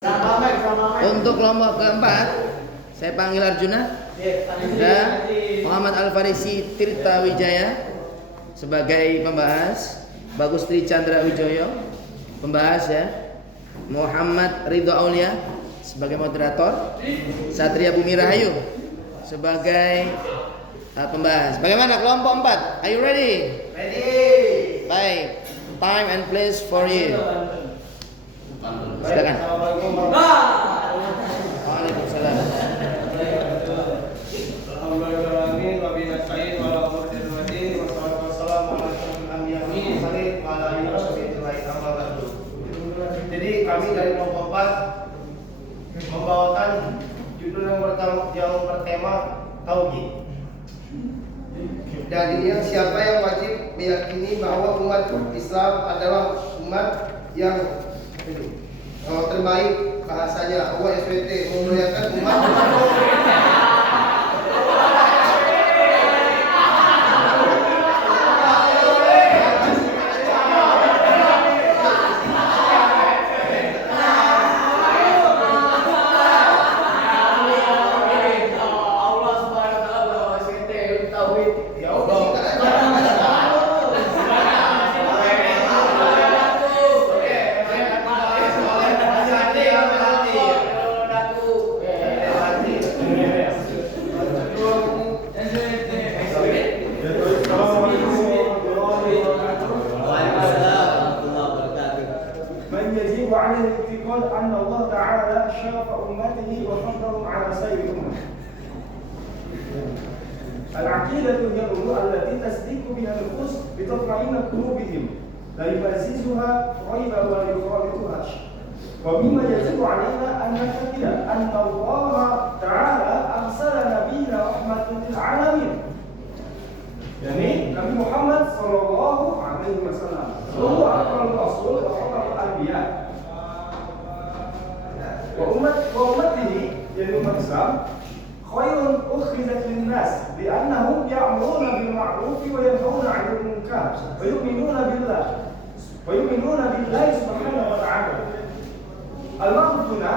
Untuk kelompok keempat, saya panggil Arjuna dan Muhammad Al-Farisi Tirta Wijaya sebagai pembahas, Bagus Tri Chandra Wijoyo pembahas ya, Muhammad Ridho Aulia sebagai moderator, Satria Bumi Rahayu sebagai pembahas. Bagaimana kelompok 4? Are you ready? Ready. Baik, time and place for you. Silakan. Waalaikumsalam. Jadi kami dari kelompok 4 membawakan judul yang bertema tauhid. Dan ini siapa yang wajib meyakini bahwa umat Islam adalah umat yang terbaik, bahasanya SWT memuliakan umat. العقيدة هي الأمور التي تصدق بها النفوس بتطمئن قلوبهم لا يمززها ريب ولا يخالطها شك. ومما يجب علينا أن نعتقد أن الله تعالى أرسل نبينا رحمة للعالمين. يعني نبي محمد صلى الله عليه وسلم هو أكرم الرسول وخاتم الأنبياء. وأمته يعني أمة الإسلام خير أخرجت للناس لأنهم يأمرون بالمعروف وينهون عن المنكر ويؤمنون بالله سبحانه وتعالى. المقصود هنا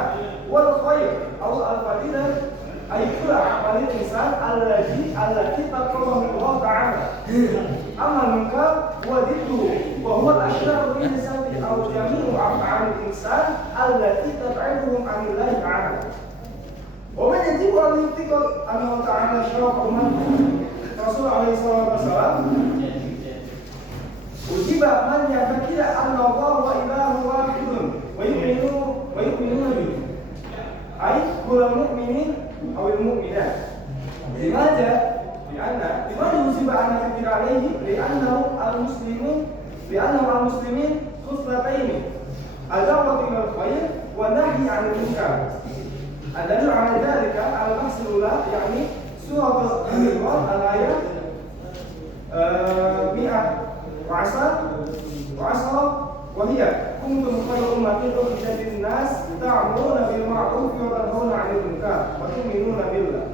والخير أو الفضيلة أي كل أعمال الإنسان التي تقربه الله تعالى. أما المنكر هو ضده وهو الأشرار بالإنسان أو جميع أفعال الإنسان التي تبعدهم عن الله تعالى. ومن يجب أن يعتقد أنه تعالى شرف أمته الرسول عليه الصلاة والسلام أجيب من يعتقد أن الله إله واحد ويؤمنون به أي كل المؤمنين أو المؤمنات. لماذا يجب أن نعتقد عليه؟ لأنهم المسلمين خصلتين الدعوة إلى الخير والنهي عن المنكر. الدليل على ذلك على البحث الأولى يعني سورة الإمران الآية 110 وهي كنتم خير أمة أخرجت للناس تأمرون بالمعروف وتنهون عن المنكر وتؤمنون بالله.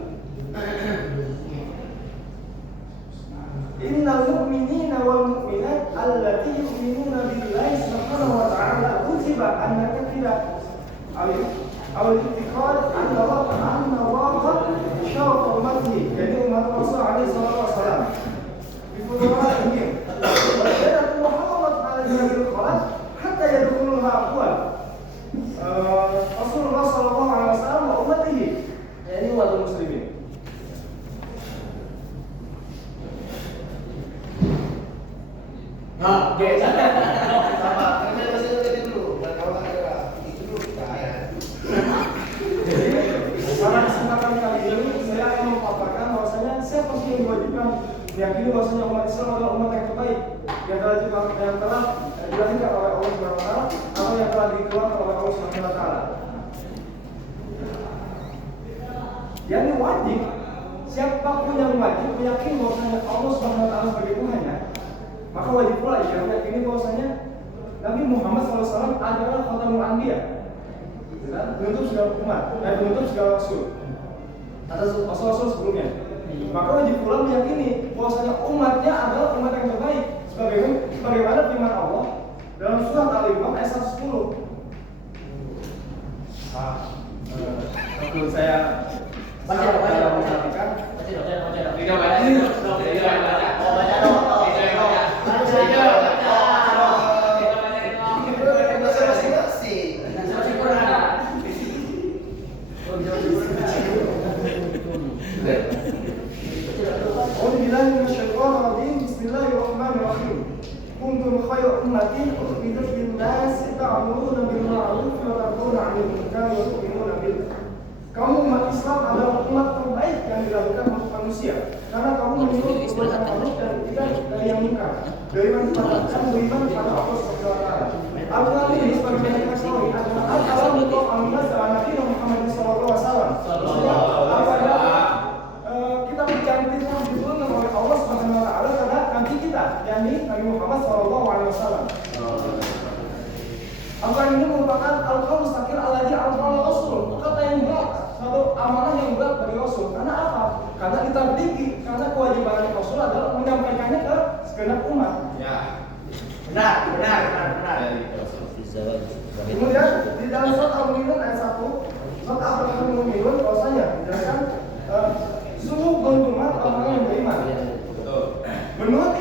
إن المؤمنين والمؤمنات التي يؤمنون بالله سبحانه وتعالى وجب أن نعتقد أو الاعتقاد أن الله شرف أمته يعني أمة الرسول عليه الصلاة والسلام بفضلاتهم والجنة محرمة على جميع الخلق حتى يدخلها أقوال رسول الله صلى الله عليه وسلم وأمته يعني أمة المسلمين. Meyakini bahwasanya umat Islam adalah umat yang terbaik yang telah dilahirkan oleh Allah Subhanahu wa taala atau yang telah dikeluarkan oleh Allah Subhanahu wa taala. Yang wajib siapapun yang wajib meyakini bahwasanya Allah Subhanahu wa taala sebagai Tuhannya, maka wajib pula ia meyakini bahwasanya Nabi Muhammad SAW adalah khatamul anbiya, penutup segala umat dan penutup segala rasul atas rasul-rasul sebelumnya. Maka wajib pula meyakini bahwasanya umatnya adalah umat yang terbaik sebagaimana firman Allah dalam surat Al-Imran ayat 110. Tentu saya sangat memperhatikan. Bismillahirrahmanirrahim. Kuntum khayra ummatin ukhrijat lin-nas ta'muruna bil ma'ruf wa tanhauna 'anil munkar wa tu'minuna billah. Kamu umat Islam adalah umat terbaik yang dilakukan manusia karena kamu menyuruh perbuatan ma'ruf dan tidak dari yang munkar. Dari mana kamu beriman kepada Allah Subhanahu wa taala. Al-Qur'an ini sebagai yang kita ketahui adalah al-kalam untuk Muhammad Nabi Muhammad sallallahu alaihi wasallam. Kita dicantikkan diturunkan oleh Allah Subhanahu wa taala karena nabi kita, yakni Nabi Muhammad sallallahu alaihi wasallam. Al-Quran ini merupakan al-qaul mustaqil alladzi al-qala Rasul, kata yang berat, satu amanah yang berat dari Rasul. Karena apa? Karena ditablighi, karena kewajiban Rasul adalah menyampaikannya ke segenap umat. Ya. Benar. Kemudian di dalam surat Al-Mu'minun ayat 1, surat Al-Mu'minun bahwasanya menjelaskan sungguh beruntung orang yang beriman. Menurut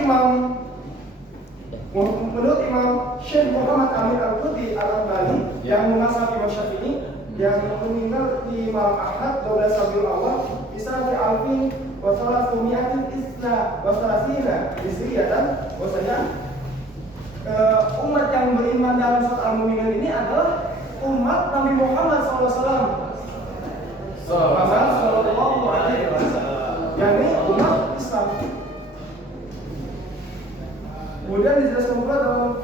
Imam Syekh Muhammad Amir Al-Qudhi Al-Albani yang menasab Imam Syafi'i yang meninggal di malam Ahad 12 Rabiul Awal bisa alfin wa salasumiatin isna wa salasina Hijriyatan. Bahwasanya umat yang beriman dalam surat Al-Mu'minun ini adalah umat Nabi Muhammad SAW. Muhammad sallallahu alaihi wasallam, yakni umat Islam. Kemudian dijelaskan pula dalam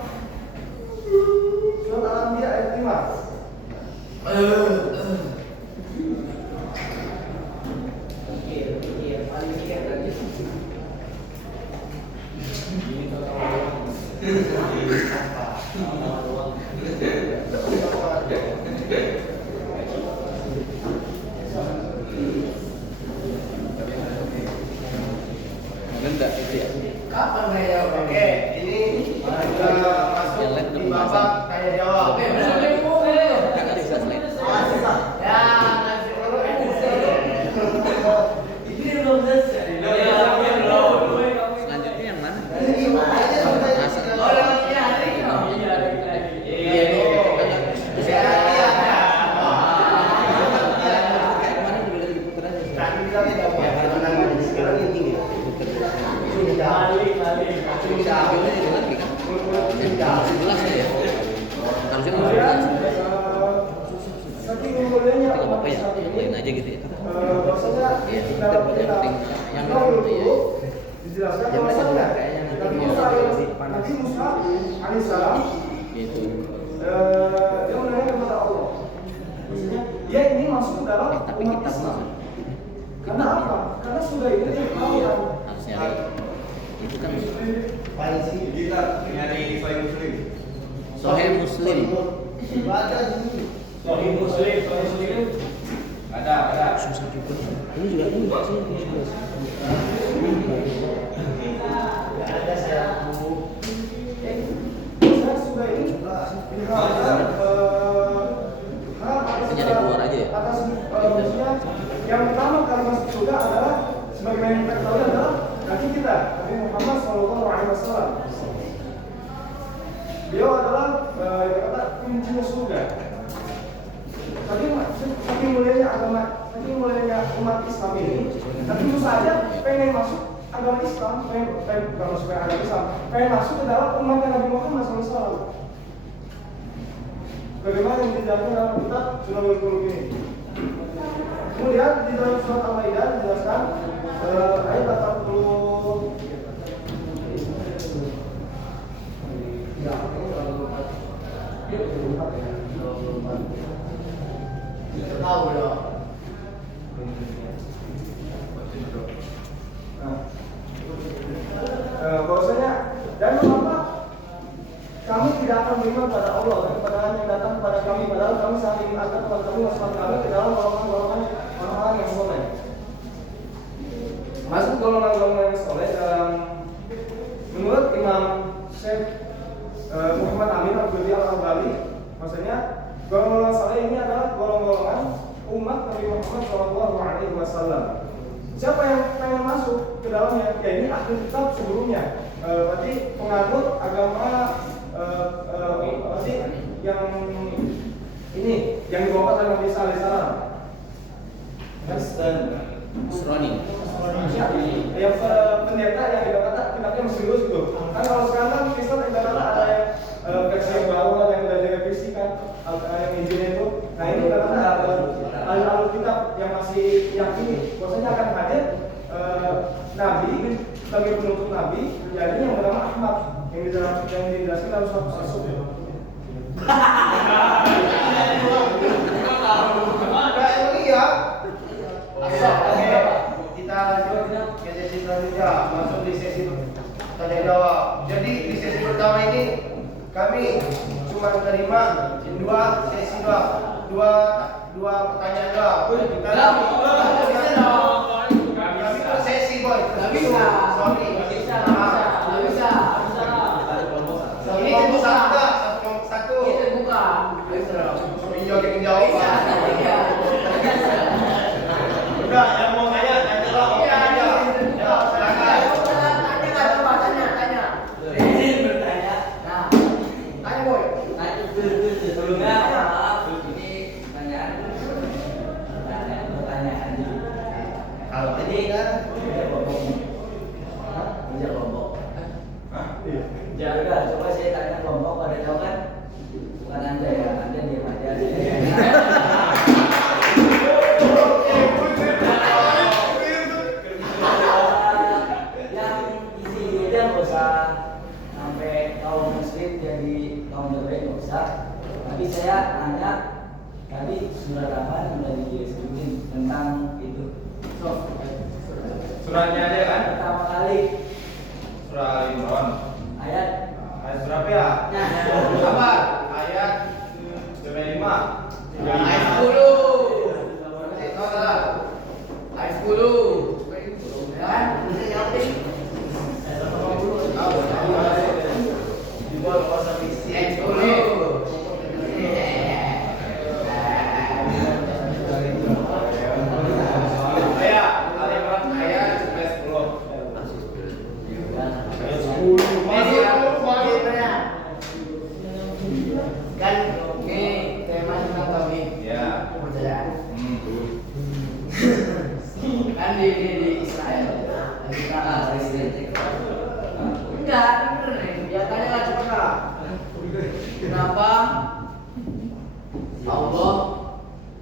surat Al-Anbiya ayat 5. Kapan saya jawab? Oke, ini masuk di babak tanya jawab. Ya, nanti dulu ini belum selesai. Selanjutnya yang mana? Saking mulianya apa ya? Lain aja gitu ya. Bahwasanya dalam kitab yang dulu dijelaskan bahwasanya Nabi Musa alaihissalam dia menanya kepada Allah. Maksudnya dia ingin masuk ke dalam umat Islam. Karena apa? Karena sudah itu diketahui. Harus nyari. Itu kan kita nyari Sahih Muslim. Baca dulu. Sahih Muslim. Ada. Susah juga. Ini juga enggak sih. Ada saya Saya sudah ini Nyari keluar aja ya? Atas maksudnya yang pertama kali masuk surga adalah sebagaimana yang kita ketahui adalah Nabi kita, Nabi Muhammad SAW. Beliau adalah kata kuncinya surga. Saking mulianya agama, saking mulianya umat Islam ini, tapi tentu saja pengen masuk agama Islam, bukan masuk ke agama Islam, pengen masuk ke dalam umat Nabi Muhammad SAW. Bagaimana yang dijelaskan dalam kitab Sunnahul Qulub ini? Kemudian di dalam surat Al-Maidah dijelaskan ayat 80. tahu ya. Bahwasanya dan mengapa kami tidak akan beriman pada Allah dan kepada yang datang kepada kami, padahal kami sangat ingin agar kepada kami masukkan kami ke dalam golongan-golongan orang-orang yang soleh. Masuk golongan-golongan yang soleh dalam menurut Imam Syekh Muhammad Amin Al-Qudhi Al-Albani, maksudnya golongan soleh ini adalah golongan umat Nabi Muhammad SAW. Siapa yang pengen masuk ke dalamnya? Ya ini ahli kitab sebelumnya. Berarti penganut agama yang ini yang dibawa oleh Nabi Sallallahu Alaihi Wasallam. Kristen, Nasrani. Yang pendeta yang dikata kitabnya masih lulus itu. Kan kalau sekarang kan Kristen yang ada yang versi yang baru, ada yang udah direvisi kan, yang Injilnya itu. Nah ini karena ada kitab yang masih yakini bahwasanya akan hadir Nabi sebagai penutup Nabi, jadi yang bernama Ahmad yang dijelaskan dalam suatu rasul. Kita lanjut ke sesi selanjutnya, masuk di sesi tanya jawab. Jadi di sesi pertama ini kami cuma menerima dua pertanyaan jawab. Kita kami per sesi boy. Nggak bisa. Sorry. Nggak bisa. Ini terbuka. Satu. Ini terbuka. Iya, yang jawab. Udah, yang mau tanya jawab. Iya, silakan. Tanya. Izin bertanya. Nah, Tanya boy. sebelumnya maaf ini pertanyaan. Kalau tadi kan udah kelompok. Ya udah, coba saya tanya kelompok, pada tahu kan? Bukan Anda ya, Anda diam aja. Yang isi dia nggak usah sampai kaum muslim jadi kaum terbaik, nggak usah. Tapi saya nanya tadi surat apa yang tadi disebutin tentang itu? Suratnya aja kan? Pertama kali Surah Al-Imran. ayat Ayat berapa ya? Sabar. Ayat 95. Ayat 10. Ayat 10. Ya kan? Bisa jawabin. Ayat 10. Al-Imran ayat 10. Kan ini tema tentang tauhid. Ya. Kepercayaan. Kan di Israel kita Palestina. Enggak, bener nih. Ya tanya lah coba. Kenapa Allah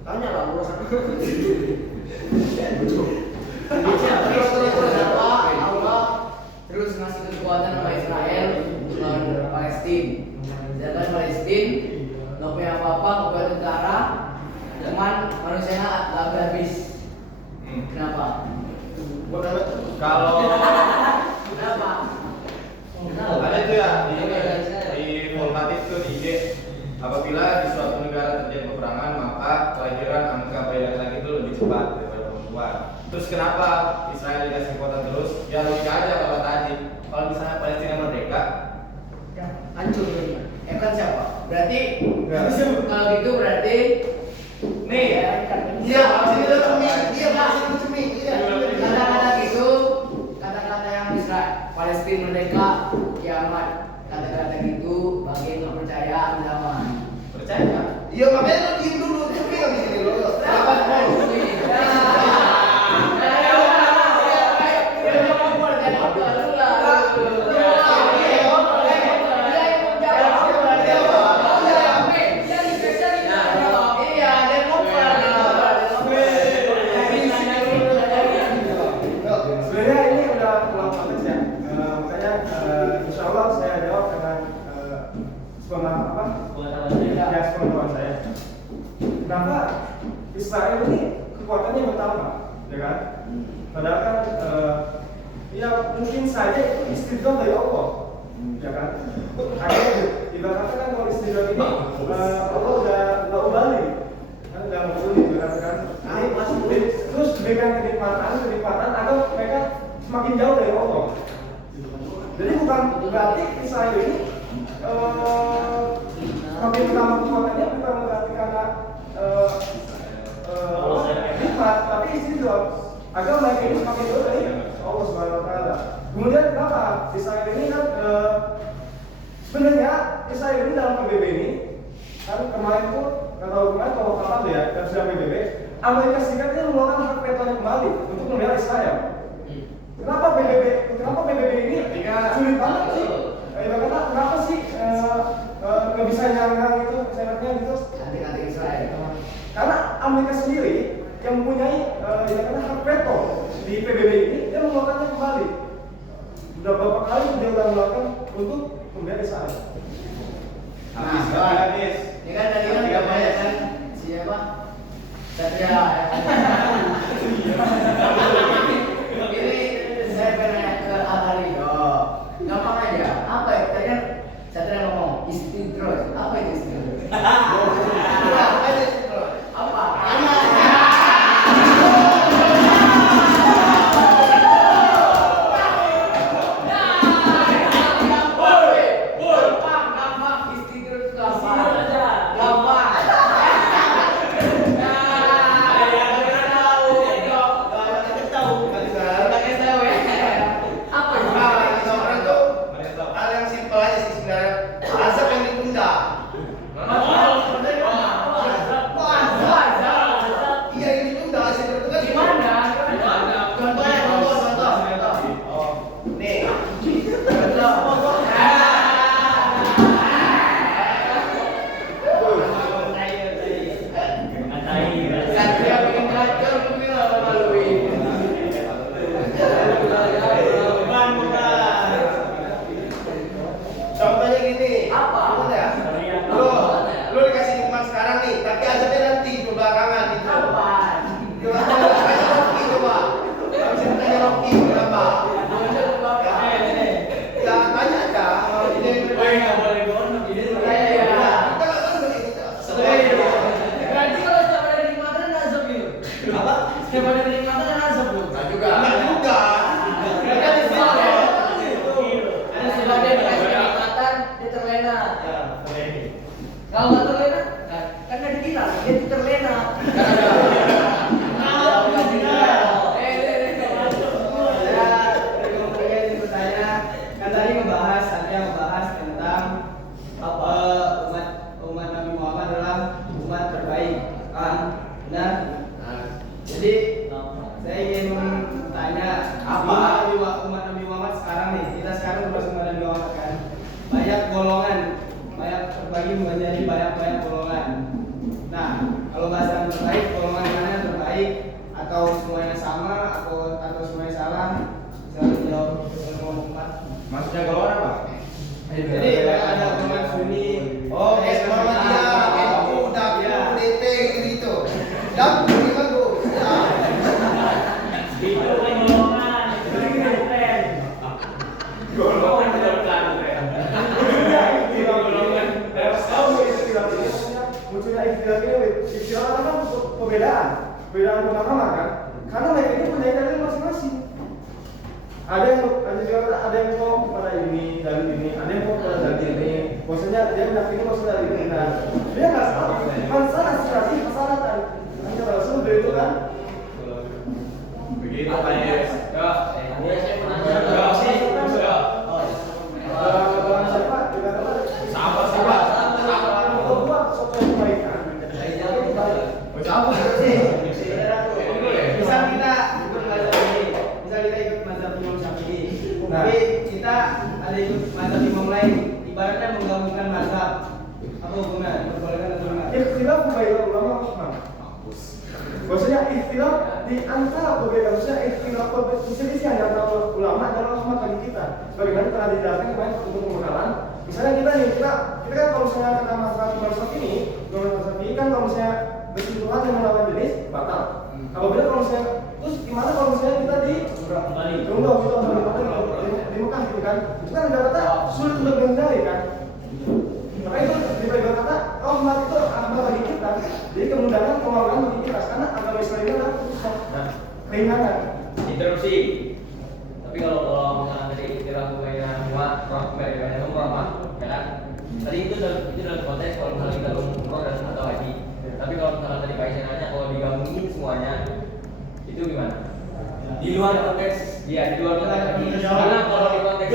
tanya lah Allah sama. Kenapa Allah terus ngasih kekuatan sama Israel melawan Palestina? Sedangkan Palestina nggak punya apa-apa, nggak punya tentara, cuman manusianya nggak habis. Kenapa? Kalau Kenapa? ada tuh ya di Volkatif tuh di IG, apabila di suatu negara terjadi peperangan maka kelahiran angka bayi laki-laki itu lebih cepat daripada perempuan. Terus kenapa Israel dikasih kekuatan terus? Ya logika aja kalau tadi. Kalau misalnya Palestina merdeka, Hancur dunia. Kan siapa? Berarti kalau gitu berarti nih ya. Iya, maksudnya cumi. Iya, maksudnya cumi. Iya. Kata-kata gitu, kata-kata yang bisa Palestina merdeka, kiamat. Kata-kata gitu, bagian nggak percaya agama. percaya? Iya, makanya lo diem dulu. Cumi nggak di sini lo. Sabar, boy. Sebenarnya ini udah pulang konteks ya. Makanya insya Allah saya jawab dengan sepengetahuan saya. Kenapa Israel ini kekuatannya bertambah, ya kan? Padahal kan ya mungkin saja itu istidlal dari Allah, ya kan? Hanya ibaratnya kan kalau istidlal ini Allah udah ubali, kan udah ubali, kan? Terus diberikan kenikmatan agar mereka semakin jauh dari Allah. Jadi bukan berarti Israel ini semakin bertambah kekuatannya bukan berarti karena jawab agar mereka ini semakin jauh dari Allah Subhanahu Wa Taala. Kemudian kenapa Israel ini kan sebenarnya Israel ini dalam PBB ini kan kemarin tuh kalau kapan tuh ya dan sudah PBB, Amerika Serikat ini mengeluarkan hak vetonya kembali untuk membela Israel. Kenapa PBB ini sulit banget sih? Kenapa sih nggak bisa nyerang itu senatnya gitu? Anti Israel. Karena Amerika sendiri yang mempunyai hak veto di PBB ini, dia mengeluarkannya kembali. Sudah berapa kali dia sudah melakukan untuk membela Israel. Habis. Ini kan tadi kan banyak kan siapa? Satria. Ini saya pernah ke Amario. Gampang aja. Apa ya? Tadi kan Satria ngomong istidroj. Apa itu istidroj? Apa itu istidroj? Apa? Hal yang simpel aja sih sebenarnya. Azab yang ditunda. Iya yang ditunda sih itu kan gimana? Contoh. Nih. Satria bikin kacau, gue bilang maluin. Contohnya gini. Apa? Gimana ya? Lu dikasih nikmat sekarang nih, tapi azabnya nanti di belakangan gitu. Kapan? Tanya Rocky coba. Kamu bisa tanya Rocky kenapa? Ya tanya aja. Kalau ini kita nggak tahu begitu. Berarti kalau setiap ada kenikmatan azab yuk. Apa? Setiap ada kenikmatan azab yuk. Nggak juga. Kan istilah ada sebagai dikasih kenikmatan dia terlena. Kalau nggak terlena, kan nggak dibilang dia tuh terlena. Kan tadi Satria ngebahas tentang umat Nabi Muhammad adalah umat terbaik, kan? Benar? Jadi saya ingin tanya apa umat Nabi Muhammad sekarang nih? Kita sekarang termasuk umat Nabi Muhammad kan? Banyak golongan, banyak terbagi menjadi banyak golongan. Nah, kalau bahasa terbaik, golongan mana yang terbaik? Atau semuanya sama? Atau semuanya salah? Bisa dijawab dengan empat. Maksudnya golongan apa? Jadi ada golongan Sunni. Oh, kayak Muhammadiyah, udah DT gitu. Dan gimana tuh? Itu bukan golongan, itu tren. Golongan bukan tren. Munculnya istilah kan perbedaan pemahaman kan, karena mereka ini punya dalil masing-masing. Ada yang kok pada ini dari ini, ada yang kok pada dari ini. Maksudnya dia meyakini maksud dari ini. Nah, dia nggak salah. Masalah aspirasi kesalahan. Hanya Rasul itu kan. Begitu Pak Yes. Siapa? Sama sih Pak. Kalau buat suatu kebaikan. Misal kita ikut mazhab ini, misal kita ikut mazhab Imam Syafi'i, tapi kita ada ikut mazhab imam lain, ibaratnya menggabungkan mazhab. Apa hukumnya? Diperbolehkan atau enggak? Ikhtilaf perbedaan ulama Utsman. Maksudnya ikhtilaf di antara perbedaan, maksudnya ikhtilaf perselisihan di antara ulama adalah rahmat bagi kita. Sebagaimana telah dijelaskan kemarin untuk pembekalan. Misalnya kita kan kalau misalnya kena masalah mazhab ini kan kalau misalnya bersentuhan dengan lawan jenis batal. Apabila kalau misalnya terus gimana kalau misalnya kita di umrah gitu di Mekah gitu kan, itu kan ada kata sulit untuk menghindari kan. Maka itu dibagi kata rahmat itu rahmat bagi kita. Jadi kemudahan pengelolaan bagi kita karena agama Islam ini adalah keringanan. Interupsi. Tapi kalau misalnya tadi istilah pembaikan muat, pembaikan umrah, ya kan? Tadi itu dalam konteks kalau misalnya kita umrah dan atau haji. Tapi kalau misalnya tadi Pak Isya nanya kalau digabungin semuanya, itu gimana? di luar konteks, iya di luar konteks. Karena kalau di konteks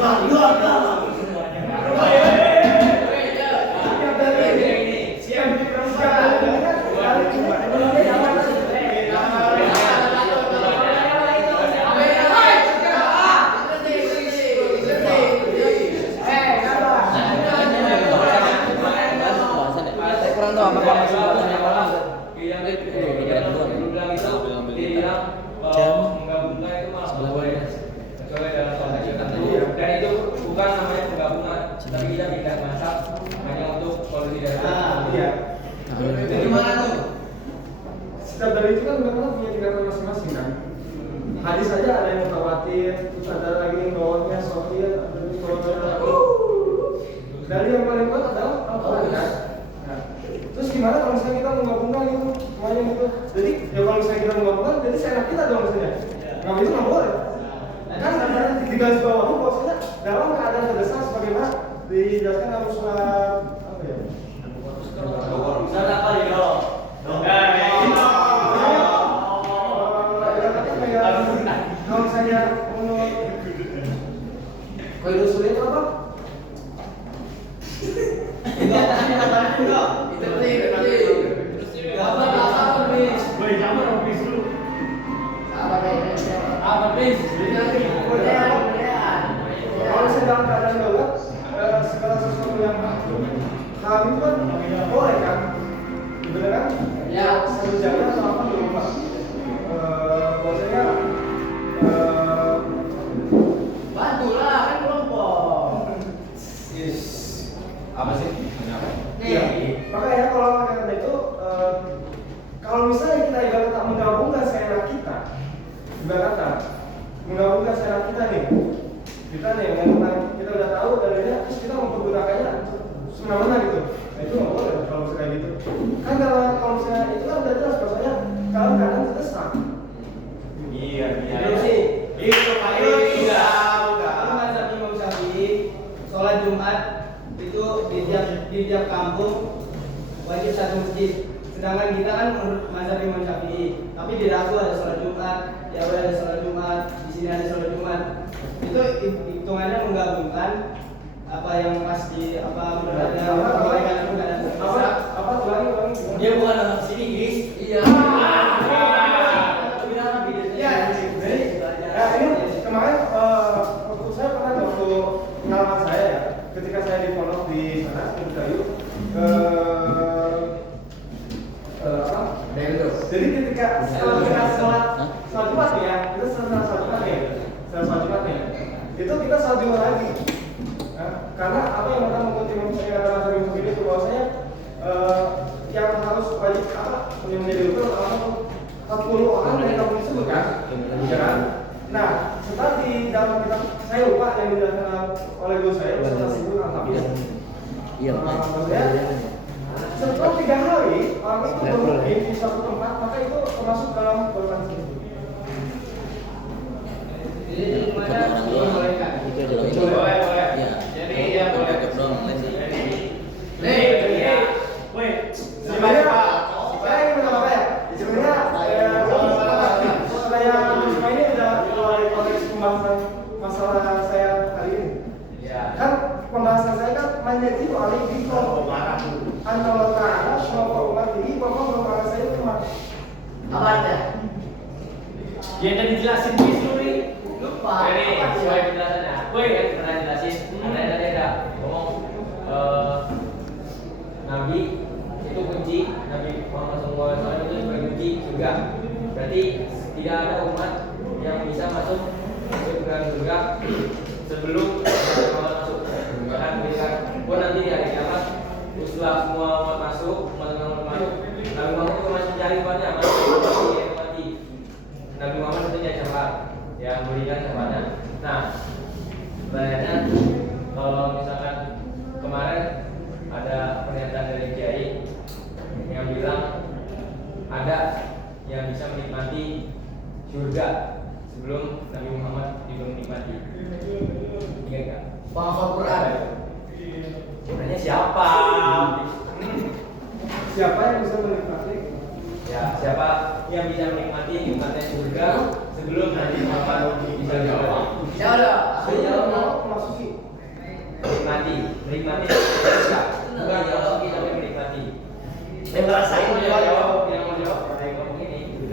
Saya kurang tahu apakah masih bahasannya orang. yang belum bilang itu dia bilang kalau menggabungkan itu malah boleh kecuali dalam konteks tertentu dan itu bukan namanya penggabungan tapi kita pindah masak hanya untuk solusi dari Iya. Itu gimana tuh? Setiap dari itu kan memang punya tingkatan masing-masing kan. Hadis saja ada yang mutawatir, terus ada lagi yang bawahnya sahih, ada yang bawahnya lagi. Dari yang paling kuat adalah Al-Quran kan. Nah, terus gimana kalau misalnya kita menggabungkan itu semuanya gitu? Jadi ya kalau misalnya kita menggabungkan, jadi seenak kita dong misalnya. Nah itu nggak boleh. Kan ada di garis bawah maksudnya dalam keadaan terdesak sebagaimana dijelaskan dalam surat apa ya? Surat apa nih dong? Kalau misalnya menurut Qaidul Sulit apa? Kalau misalnya dalam keadaan darurat, segala sesuatu yang haram itu kan boleh kan? Bener kan? Ya. Satu jalan atau apa di rumah. Maksudnya Bantulah kan kelompok. Apa sih? Kenapa? iya. Makanya kalau kata itu kalau misalnya kita ibarat tak menggabungkan seenak kita, ibaratkan menggabungkan seenak kita nih, kita nih kita udah tahu dalilnya, terus kita mempergunakannya semena-mena gitu. Nah itu nggak boleh kalau misalnya kayak gitu. Kan kalau misalnya itu kan udah jelas bahwasanya kalau kadang terdesak. Iya. Itu sih. Itu udah. Itu mazhab Imam Syafi'i, sholat Jumat itu di tiap kampung wajib satu masjid. Sedangkan kita kan menurut mazhab Imam Syafi'i, tapi di Ragu ada sholat Jumat, di Awal ada sholat Jumat, di sini ada sholat Jumat. Itu hitungannya menggabungkan apa yang pas di apa perbaikan itu nggak ada Apa tuh lagi? Dia bukan dalam sini guys. Iya. Ya ini kemarin waktu saya pernah waktu pengalaman saya ya, ketika saya di pondok di sana di Kayu, apa? Jadi ketika kita sholat Jumat ya, kita sholat Jumat ya, itu kita sholat Jumat lagi. Nah, karena apa yang akan mengutip saya kata Mas Bim itu bahwasanya yang harus wajib apa yang menjadi rukun adalah 40 orang dari kampung tersebut kan, ya kan? Nah, setelah di dalam kitab saya lupa yang dijelaskan oleh guru saya, Ustaz Ibu Al-Habib. Iya. Maksudnya setelah 3 hari orang itu bermukim di suatu tempat, maka itu termasuk dalam golongan tersebut. Jadi gimana dibolehkan? Itu aja loh. Boleh. Iya. Jadi ya boleh. Doang, Sebenarnya saya ingin minta apa ya? Sebenarnya saya semua ini udah keluar konteks pembahasan masalah saya hari ini. Kan pembahasan saya kan menjadi alih di antara ta'ala wa umat ini bahwa pembahasan saya itu cuma Apa artinya? Ya tadi jelasin dulu nih. Lupa. Jadi Apa artinya? sesuai penjelasannya. Gue kan pernah jelasin. Ada ngomong Nabi itu kunci, Nabi Muhammad SAW itu sebagai kunci surga. Berarti tidak ada umat yang bisa masuk ke surga sebelum Nabi Muhammad masuk. Bahkan ketika nanti di hari kiamat setelah semua umat masuk, Nabi Muhammad itu masih mencari umatnya, masih mati. Nabi Muhammad itu jadi syafaat yang memberikan syafaatnya. Nah, sebenarnya kalau misalkan kemarin ada pernyataan dari Kiai yang bilang ada yang bisa menikmati surga sebelum Nabi Muhammad juga menikmati. Ingat nggak? Penghafal Quran. Sebenarnya siapa? siapa yang bisa menikmati? Ya Ya, siapa yang bisa menikmati nikmatnya surga sebelum nanti Muhammad bisa jawab? Menikmati surga. Bukan jawab kita menikmati. Saya merasain jawab yang mau jawab. Saya ngomong ini.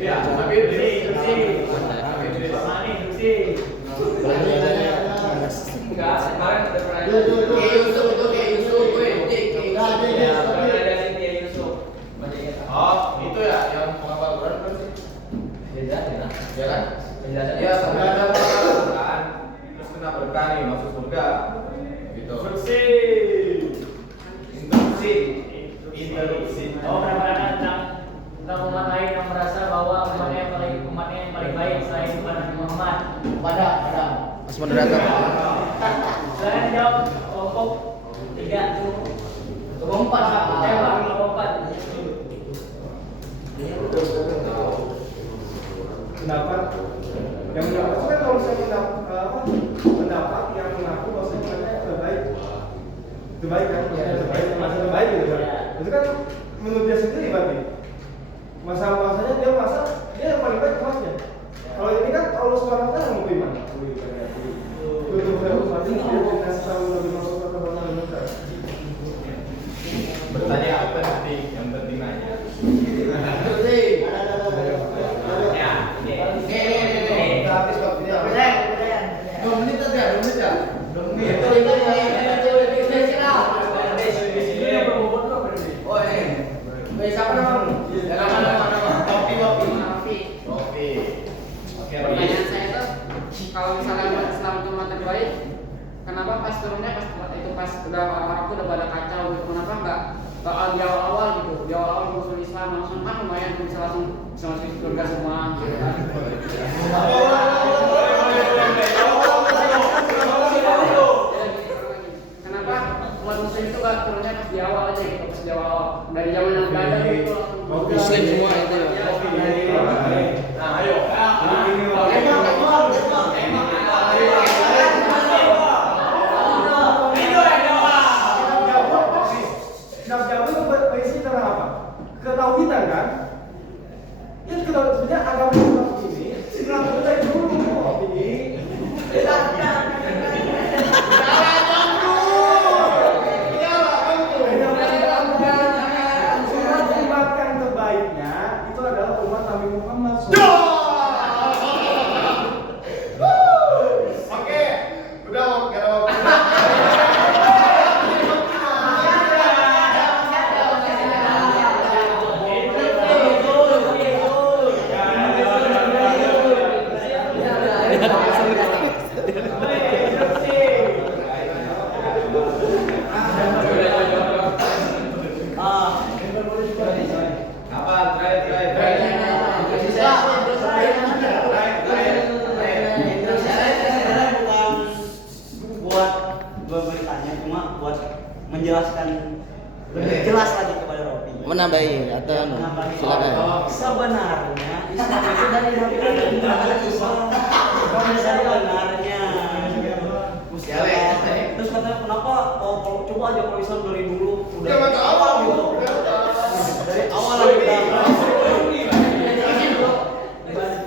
Iya, tapi enggak, kemarin udah pernah oh, itu ya yang menghafal Quran kan sih? Ya kan? Ya, sampai ada Quran, terus kena berkah nih masuk surga. Gitu. Interupsi. Oh, kadang-kadang tentang umat lain yang merasa bahwa umatnya yang paling baik selain umat Nabi Muhammad. Pada. Mas moderator. Saya jawab kelompok 3 kelompok 4. Pendapat yang mendapat kan kalau saya pendapat yang mengaku bahwasanya mereka terbaik kan, masa terbaik gitu kan. Itu kan menurut dia sendiri berarti. Masa-masanya dia merasa dia yang paling baik umatnya. Kalau ini kan Allah Subhanahu wa taala yang beriman. Bertanya apa nanti? Yang penting nanya. Habis waktunya. 2 menit aja. 2 menit. Oh, ini. Siapa namamu? Nama. Topi. Oke, Pertanyaan saya itu, kalau misalnya Islam itu umat terbaik, kenapa pas turunnya pas udah orang-orang itu udah pada kacau gitu, kenapa nggak di awal-awal gitu, di awal-awal musuh Islam langsung kan lumayan bisa langsung bisa masuk surga semua gitu kan. Kenapa umat muslim itu nggak turunnya pas di awal aja gitu, pas di awal dari zaman yang udah ada gitu langsung Muslim semua itu ya. Nah, ayo. Jawab itu berisi tentang apa? Ketauhidan kan? Itu ketahuidan sebenarnya agama Islam ini Islam itu dari dulu ini. Umat yang terbaiknya itu adalah umat Nabi Muhammad SAW. Oke, udah gak ada waktu. Apa? Try. Buat bertanya, cuma buat menjelaskan lebih jelas lagi kepada Rofi. Menambahi atau silakan. Sebenarnya Islam itu dari Nabi Adam Islam. Sebenarnya. Terus katanya kenapa? Kalau coba aja kalau Islam dari dulu udah dari awal gitu. Dari awal udah.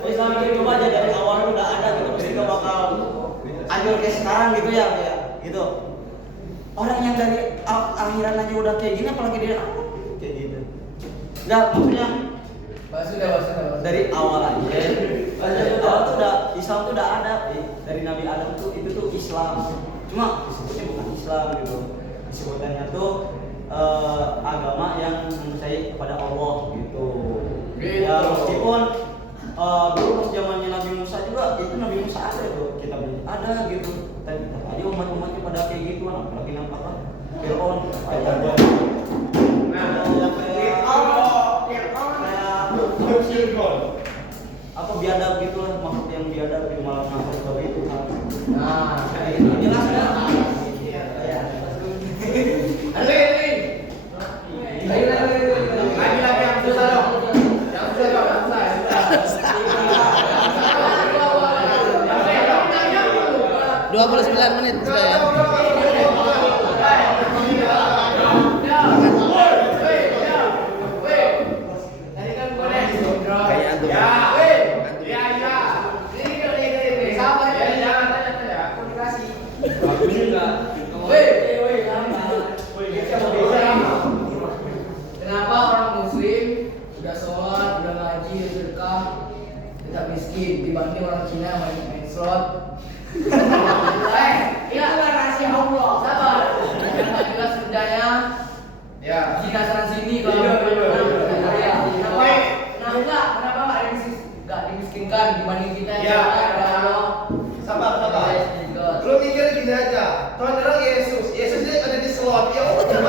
Islam itu coba aja dari awal udah ada gitu, pasti gak bakal anjur kayak sekarang gitu ya, gitu. Orang yang dari akhiran aja udah kayak gini, apalagi dari awal kayak gitu. Enggak, maksudnya dari awal aja. Dari awal tuh udah Islam tuh udah ada dari Nabi Adam tuh itu tuh Islam. Cuma disebutnya bukan Islam gitu. Disebutannya tuh agama yang mempercayai kepada Allah gitu. Ya meskipun dulu pas zamannya Nabi Musa juga itu Nabi Musa ada tuh kitabnya ada gitu. Tapi aja umat-umatnya pada kayak gitu, apalagi nampak Fir'aun. Apa biadab gitu lah, maksud yang biadab di malam nafas seperti itu. Nah, jelas kan? Lagi yang susah dong. Yang susah dong, yang susah. 29 sudah ya. Kayak antum. Kenapa orang muslim udah sholat, udah ngaji, udah sedekah, tetap miskin dibanding orang Cina main slot? Itu kan rahasia Allah. Sabar. Yang jelas kerjanya. Ya. Cina sana sini kalau kenapa nggak dimiskinkan dibanding kita Ya. yang ada Allah? Sabar. Lu mikir gini aja. Tuhan bilang Yesus ini ada di slot. Ya udah.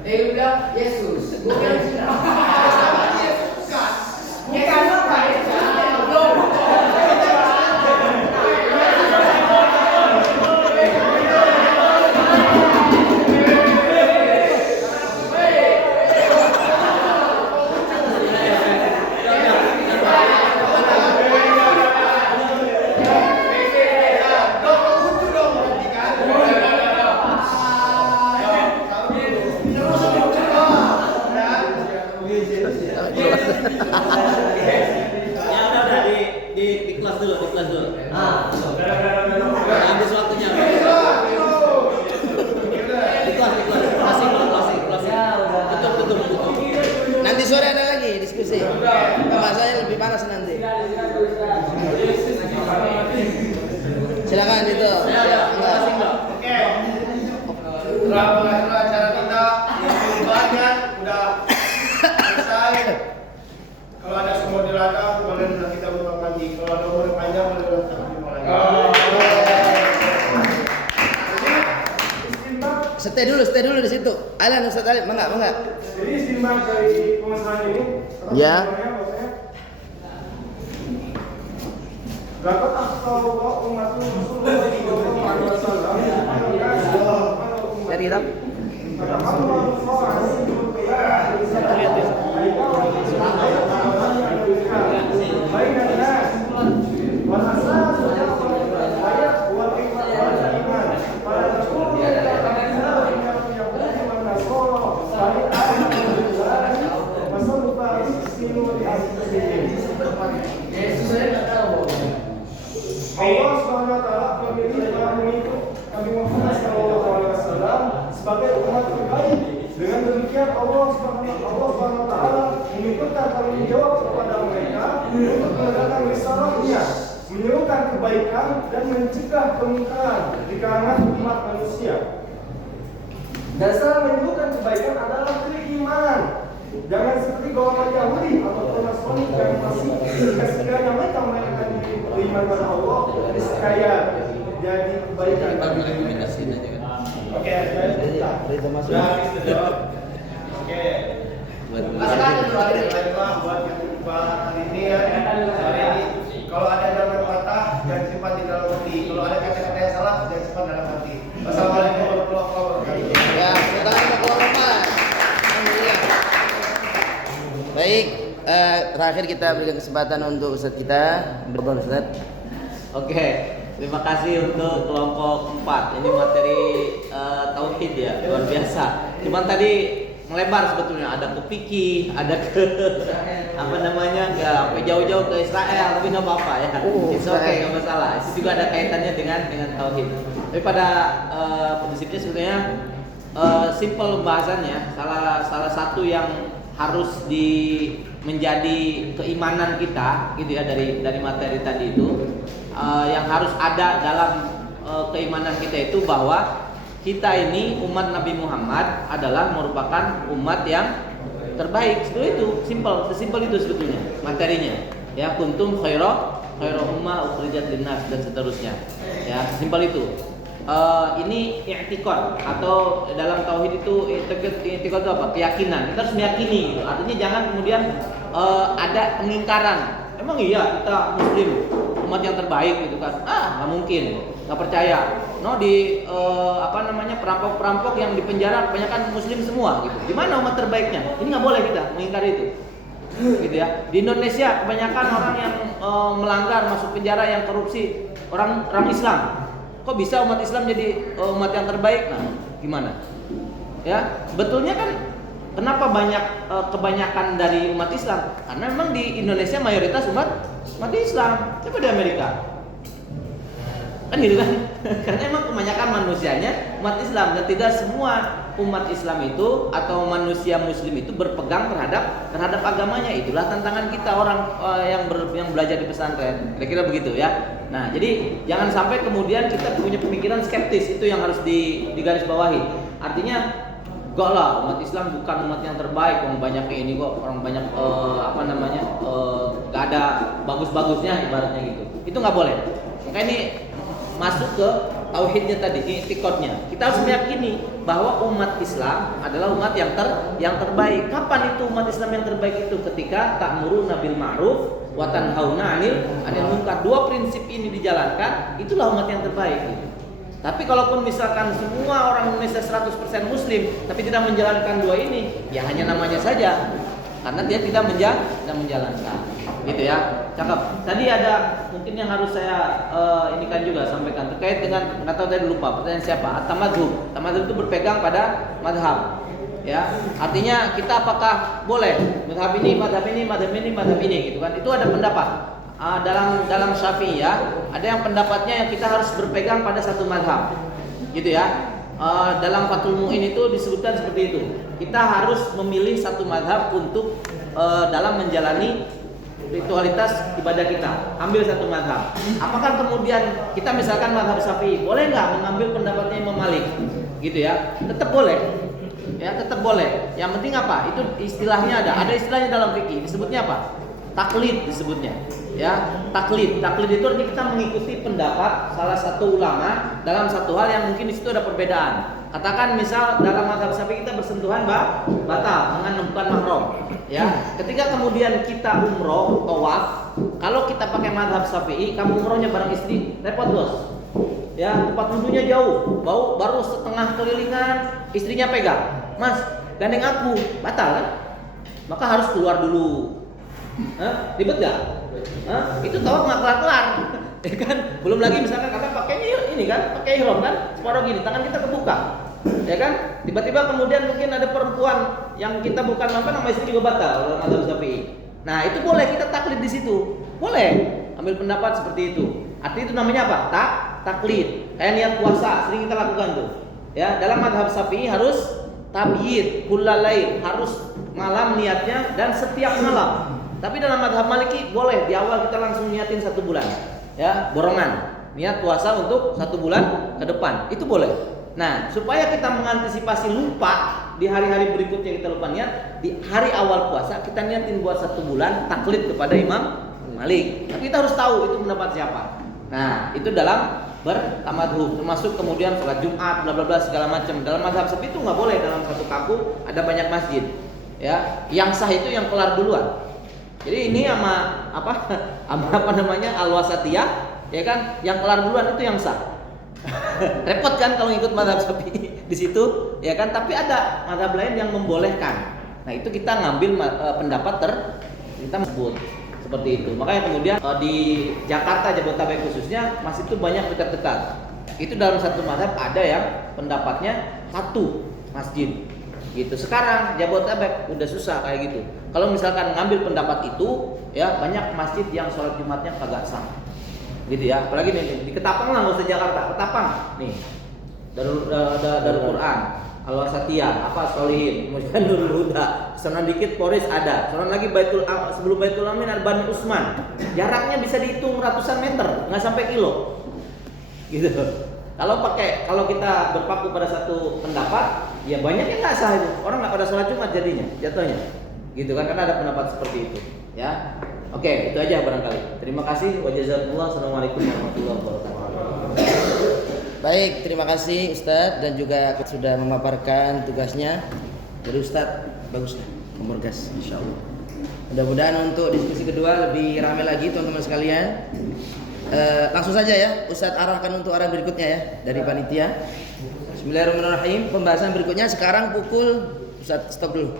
Dia bilang Yesus, gue bilang Cina. Di kelas dulu. Habis waktunya. Di kelas. Closing. Tutup. Nanti sore ada lagi diskusi. Pembahasannya lebih panas nanti. Silakan itu. Oke. Setelah acara kita banyak udah selesai. Kalau ada semua di ladang, boleh kita buka mandi. Kalau ada umur panjang, boleh kita buka lagi. Stay dulu di situ. Alan Ustaz Ali, mangga. Jadi istimewa dari pemasaran ini. Ya. Dapat atau umat Rasulullah sallallahu alaihi wasallam. Dari kitab. Allah Subhanahu wa taala memilih Nabi Muhammad sallallahu alaihi wasallam sebagai umat terbaik. Dengan demikian Allah Subhanahu wa taala meminta tanggung jawab kepada mereka untuk menegakkan risalahnya, menyerukan kebaikan dan mencegah kemungkaran di kalangan umat manusia. Dasar menyerukan kebaikan adalah keimanan. Jangan seperti golongan Yahudi atau Nasrani yang masih sekiranya mereka mengatakan beriman pada Allah, niscaya jadi kebaikan. Oke. Reza masuk. Oke. Baiklah buat yang jumpa hari ini ya. Hari ini kalau ada jawaban patah jangan simpan di dalam hati. Kalau ada kata-kata yang salah jangan simpan dalam hati. Wassalamualaikum warahmatullahi wabarakatuh. Ya, kita Alhamdulillah. Baik, terakhir kita berikan kesempatan untuk Ustaz kita berdoa Ustaz. Oke, terima kasih untuk kelompok 4. Ini materi tauhid ya, luar biasa. Cuman tadi melebar sebetulnya, ada ke fikih, ada ke apa namanya, nggak sampai jauh-jauh ke Israel, tapi nggak apa-apa ya. It's okay, nggak masalah. Itu juga ada kaitannya dengan tauhid. Tapi pada prinsipnya sebetulnya simple pembahasannya. Salah satu yang harus menjadi keimanan kita, gitu ya, dari materi tadi itu, yang harus ada dalam keimanan kita itu bahwa kita ini umat Nabi Muhammad adalah merupakan umat yang terbaik. Itu simpel, sesimpel itu sebetulnya materinya. Ya, kuntum khaira ummah ukhrijat linnas dan seterusnya. Ya, sesimpel itu. Ini i'tiqad atau dalam tauhid itu i'tiqad itu apa? Keyakinan. Kita harus meyakini gitu. Artinya jangan kemudian ada pengingkaran. Emang iya kita muslim umat yang terbaik gitu kan? Nggak mungkin, nggak percaya. No di perampok-perampok yang di penjara kebanyakan muslim semua gitu. Di mana umat terbaiknya? Ini nggak boleh kita mengingkari itu. Gitu ya. Di Indonesia kebanyakan orang yang melanggar masuk penjara yang korupsi orang Islam. Kok bisa umat Islam jadi umat yang terbaik? Nah, gimana? Ya, sebetulnya kan kenapa kebanyakan dari umat Islam? Karena memang di Indonesia mayoritas umat Islam. Coba di Amerika. Kan gitu kan? Karena emang kebanyakan manusianya umat Islam dan tidak semua umat Islam itu atau manusia muslim itu berpegang terhadap agamanya. Itulah tantangan kita orang yang belajar di pesantren. Kira-kira begitu ya. Nah, jadi jangan sampai kemudian kita punya pemikiran skeptis, itu yang harus digarisbawahi. Artinya, enggak lah, umat Islam bukan umat yang terbaik, orang banyak ini kok, orang banyak enggak ada bagus-bagusnya ibaratnya gitu. Itu nggak boleh. Makanya ini masuk ke tauhidnya tadi, i'tiqadnya. Kita harus meyakini bahwa umat Islam adalah umat yang terbaik. Kapan itu umat Islam yang terbaik itu? Ketika ta'muruna bil ma'ruf wa tanhauna 'anil munkar. Dua prinsip ini dijalankan, itulah umat yang terbaik gitu. Tapi kalaupun misalkan semua orang Indonesia 100% muslim tapi tidak menjalankan dua ini, ya hanya namanya saja. Karena dia tidak menjalankan. Gitu ya. Cakep. Tadi ada mungkin yang harus saya inikan juga sampaikan terkait dengan, nggak tahu tadi lupa pertanyaan siapa. At-tamadhub. Tamadhub itu berpegang pada madhab. Ya, artinya kita apakah boleh madhab ini gitu kan? Itu ada pendapat. Dalam Syafi'iyah ada yang pendapatnya yang kita harus berpegang pada satu madhab. Gitu ya. Dalam Fathul Mu'in itu disebutkan seperti itu. Kita harus memilih satu madhab untuk dalam menjalani ritualitas ibadah kita. Ambil satu madhab. Apakah kemudian kita misalkan madhab Syafi'i, boleh nggak mengambil pendapatnya Imam Malik? Gitu ya. Tetap boleh. Ya, tetap boleh. Yang penting apa? Itu istilahnya ada. Ada istilahnya dalam fikih. Disebutnya apa? Taklid disebutnya. Ya, taklid. Taklid itu artinya kita mengikuti pendapat salah satu ulama dalam satu hal yang mungkin di situ ada perbedaan. Katakan misal dalam mazhab Syafi'i kita bersentuhan batal dengan bukan mahram. Ya, ketika kemudian kita umroh, tawaf, kalau kita pakai mazhab Syafi'i, kamu umrohnya bareng istri, repot bos. Ya, tempat wudhunya jauh, baru setengah kelilingan, istrinya pegang. Mas, gandeng aku, batal kan? Maka harus keluar dulu. Ribet gak? Itu tawaf nggak kelar-kelar, ya kan? Belum lagi misalkan kata pakainya ini kan, pakai ihram kan, separuh gini, tangan kita kebuka, ya kan? Tiba-tiba kemudian mungkin ada perempuan yang kita bukan mampan sama istri juga batal dalam mazhab Syafi'i. Nah itu boleh kita taklid di situ, boleh ambil pendapat seperti itu. Artinya itu namanya apa? Taklid. Kayak niat puasa sering kita lakukan tuh. Ya, dalam mazhab Syafi'i harus tabyid, kullalail, harus malam niatnya dan setiap malam. Tapi dalam mazhab Maliki boleh di awal kita langsung niatin 1 bulan, ya borongan, niat puasa untuk 1 bulan ke depan, itu boleh. Nah supaya kita mengantisipasi lupa di hari-hari berikutnya kita lupa niat, di hari awal puasa kita niatin buat 1 bulan taklid kepada Imam Malik. Tapi kita harus tahu itu pendapat siapa. Nah itu dalam bertamadhub, termasuk kemudian sholat Jumat, bla bla bla segala macam. Dalam mazhab Syafi'i itu nggak boleh dalam satu kampung ada banyak masjid, ya. Yang sah itu yang kelar duluan. Jadi ini sama apa namanya al-wasatiyah, ya kan? Yang kelar duluan itu yang sah. Repot kan kalau ngikut mazhab Syafi'i di situ, ya kan? Tapi ada mazhab lain yang membolehkan. Nah itu kita ngambil pendapat kita sebut seperti itu. Makanya kemudian di Jakarta Jabodetabek khususnya masih itu banyak dekat-dekat. Itu dalam satu mazhab ada yang pendapatnya 1 masjid. Gitu. Sekarang Jabodetabek udah susah kayak gitu. Kalau misalkan ngambil pendapat itu, ya banyak masjid yang sholat Jumatnya kagak sah. Gitu ya. Apalagi nih di Ketapang lah, nggak usah Jakarta. Ketapang nih. Darul Quran, Al-Wasatiyah, Solihin, kemudian Nurul Huda. Sono dikit Poris ada. Sono lagi sebelum Baitul Amin ada Bani Usman. Jaraknya bisa dihitung ratusan meter, nggak sampai kilo. Gitu. Kalau kita berpaku pada satu pendapat, ya banyak yang nggak sah itu. Orang nggak pada sholat Jumat jadinya, jatuhnya. gitu kan, karena ada pendapat seperti itu ya. Oke, itu aja barangkali. Terima kasih. Wa jazakumullah. Assalamualaikum warahmatullahi wabarakatuh. Baik, terima kasih Ustadz dan juga sudah memaparkan tugasnya. Jadi Ustadz bagus nomor gas, insya Allah. Mudah-mudahan untuk diskusi kedua lebih ramai lagi teman-teman sekalian. Langsung saja ya, Ustadz arahkan untuk arah berikutnya ya dari panitia. Bismillahirrahmanirrahim. Pembahasan berikutnya sekarang pukul, Ustadz stop dulu.